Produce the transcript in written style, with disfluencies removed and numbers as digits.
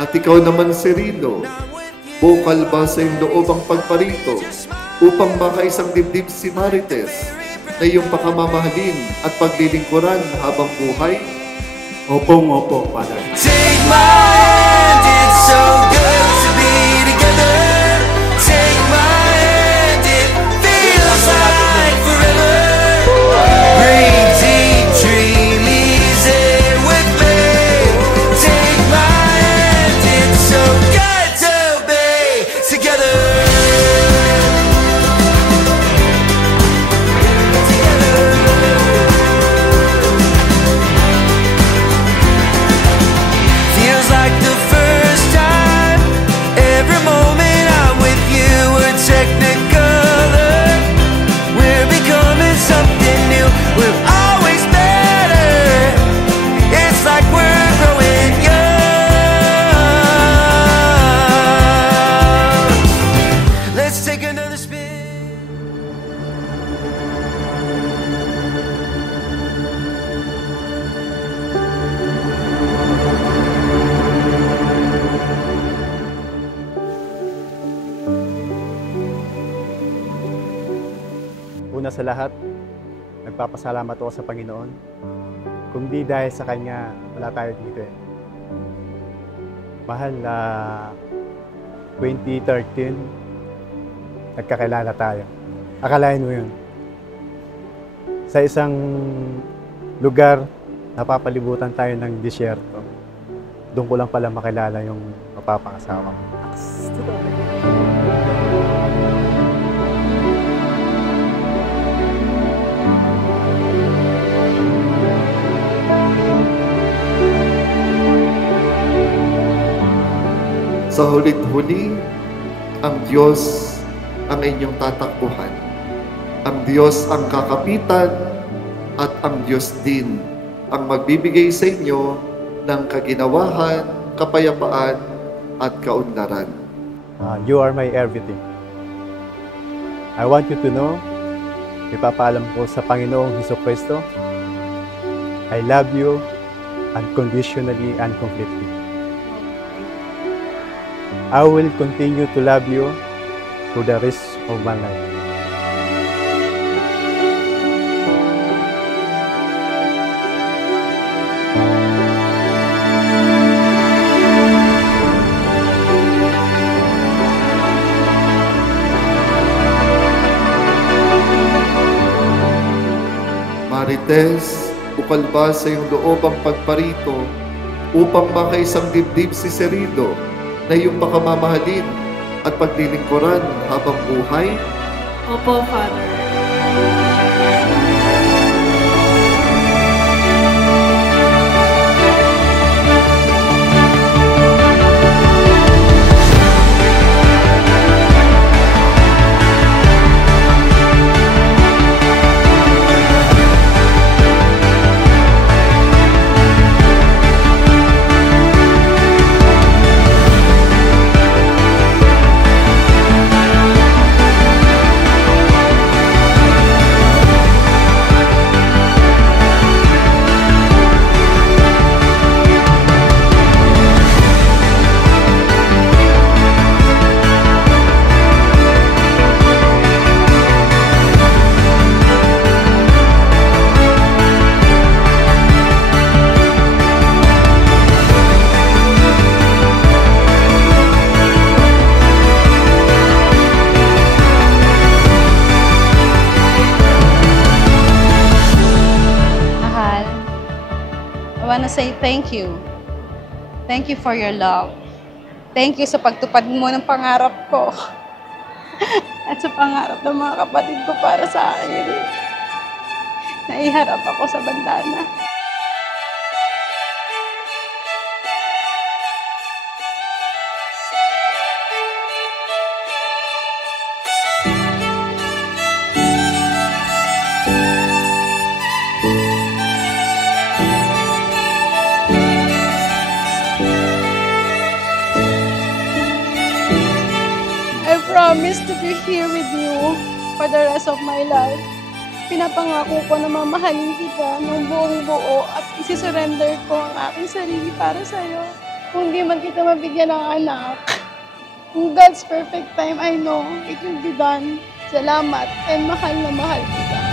At ikaw naman, Serino, bukal ba sa iyong loob ang pagparito upang makaisang dibdib si Marites na iyong pakamamahalin at paglilingkuran habang buhay? Opo, Father. Take my hand, it's so good to be together. Take my hand, it feels like forever. Breathe deep, dream easy with me. Take my hand, it's so good to be together. Feels like the first time. Every moment I'm with you, we're technicolor. We're becoming something new. We're always better. It's like we're growing young. Let's take another spin. Una sa lahat, nagpapasalamat ako sa Panginoon. Kung di dahil sa Kanya, wala tayo dito eh. Mahal na 2013, nagkakilala tayo. Akalain mo yun. Sa isang lugar, napapalibutan tayo ng disyerto. Doon ko lang pala makilala yung mapapangasawa ko. Sa hulit huli, ang Diyos ang inyong tatakbuhan. Ang Diyos ang kakapitan at ang Diyos din ang magbibigay sa inyo ng kaginawahan, kapayapaan at kaunlaran. You are my everything. I want you to know, ipapaalam ko sa Panginoong Hesukristo, I love you unconditionally and completely. I will continue to love you for the rest of my life. Marites, bukal ba sa iyong loob ang pagparito upang makaisang dibdib si Serino na iyong pakamamahalin at paglilingkuran habang buhay? Opo, Father. I want to say thank you. Thank you for your love. Thank you sa pagtupad mo ng pangarap ko. At sa pangarap ng mga kapatid ko para sa akin. Naiharap ako sa bandana. I promise to be here with you for the rest of my life. Pinapangako ko na mamahalin kita ng buong buo at isi-surrender ko ang aking sarili para sa'yo. Kung di man kita mabigyan ng anak, in God's perfect time, I know it will be done. Salamat and mahal na mahal kita.